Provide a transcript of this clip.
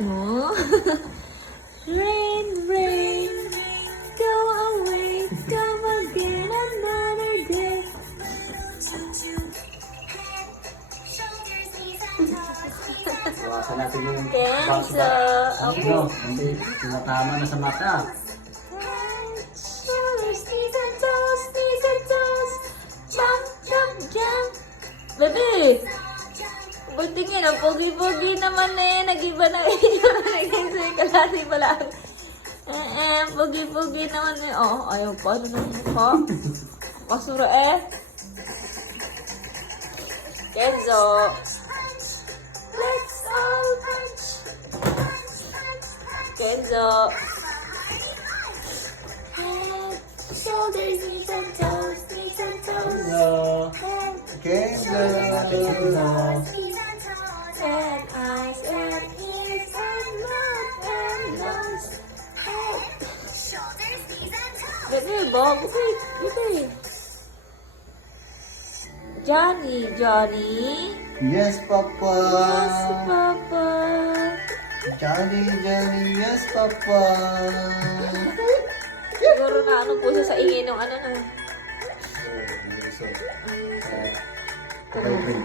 No? Rain, rain, go away, come again another day. Iwasan natin yung Kenzo, Ano, kasi tumatama na sa mata. Shoulders, knees and toes, knees and toes. Jump, jump, jump. Bebe! Tingin, ang pogi-pogi naman eh. Nag-iba na naging sa'yo kalasi pala. Pogi-pogi naman eh. Oh, ayaw pa. Ano naman pa? Basura eh. Kenzo. Let's all punch. Kenzo. Head, shoulders, knees and toes, knees and toes. Hello. Head, Kenzo. head, eyes, and ears, and mouth, and nose. Head. Bebe, bago ba? Bebe. Johnny, Johnny. Yes, Papa. Yes, Papa. Johnny, Johnny, yes, Papa. Siguro na ano po siya sa ingay ng ano na. So, Ayun, sa- vibrate.